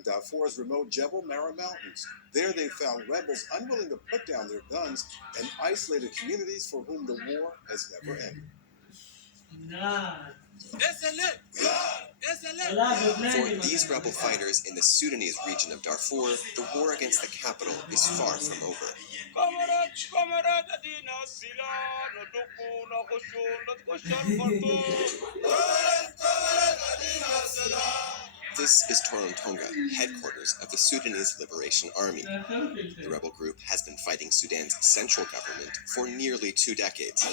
in Darfur's remote Jebel Mara Mountains. There they found rebels unwilling to put down their guns and isolated communities for whom the war has never ended. For these rebel fighters in the Sudanese region of Darfur, the war against the capital is far from over. This is Torontonga, headquarters of the Sudanese Liberation Army. The rebel group has been fighting Sudan's central government for nearly 2 decades.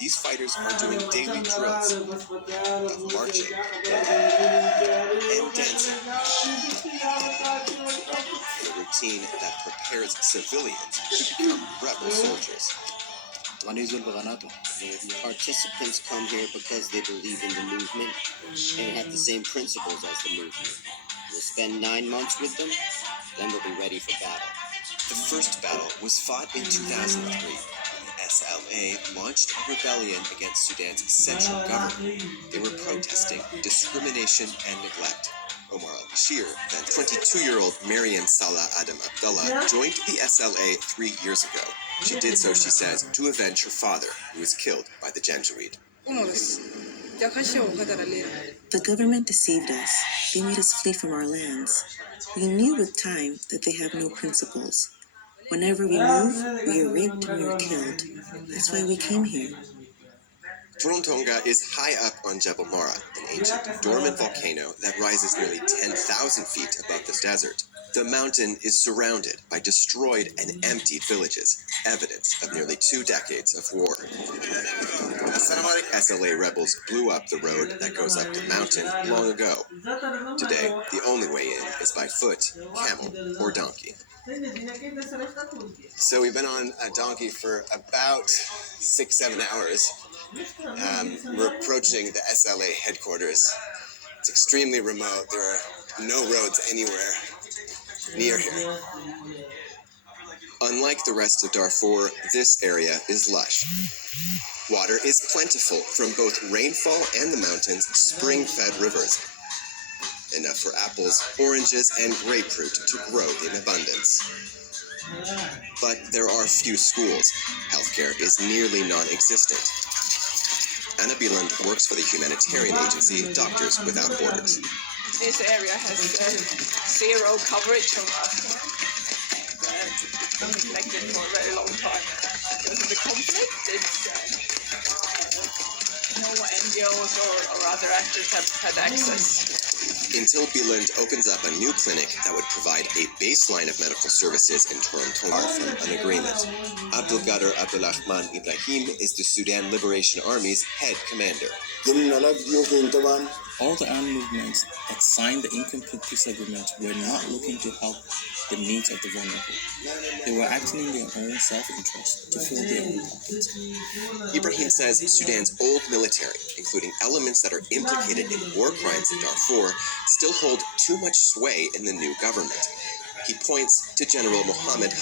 These fighters are doing daily drills of marching and dancing in a routine that prepares civilians to become rebel soldiers. Participants come here because they believe in the movement and have the same principles as the movement. We'll spend 9 months with them, then we'll be ready for battle. The first battle was fought in 2003. SLA launched a rebellion against Sudan's central government. They were protesting discrimination and neglect. Omar al-Bashir, then 22-year-old Mariam Salah Adam Abdullah, joined the SLA 3 years ago. She did so, she says, to avenge her father, who was killed by the Janjaweed. The government deceived us. They made us flee from our lands. We knew with time that they have no principles. Whenever we move, we are raped and we are killed. That's why we came here. Torontonga is high up on Jebel Mara, an ancient dormant volcano that rises nearly 10,000 feet above the desert. The mountain is surrounded by destroyed and emptied villages, evidence of nearly 2 decades of war. SLA rebels blew up the road that goes up the mountain long ago. Today, the only way in is by foot, camel, or donkey. So we've been on a donkey for about 6-7 hours. We're approaching the SLA headquarters. It's extremely remote. There are no roads anywhere near here. Unlike the rest of Darfur, this area is lush. Water is plentiful from both rainfall and the mountain's spring-fed rivers. Enough for apples, oranges, and grapefruit to grow in abundance. But there are few schools. Healthcare is nearly non-existent. Anna Bieland works for the humanitarian agency Doctors Without Borders. This area has zero coverage of neglected for a very long time. Because of the conflict, no NGOs or other actors have had access. Until Bieland opens up a new clinic that would provide a baseline of medical services in Toronto from an agreement. Abdelgader Abdulrahman Ibrahim is the Sudan Liberation Army's head commander. All the armed movements that signed the incomplete peace agreement were not looking to help the needs of the vulnerable. They were acting in their own self-interest to fill their own pockets. Ibrahim says Sudan's old military, including elements that are implicated in war crimes in Darfur, still hold too much sway in the new government. He points to General Mohammed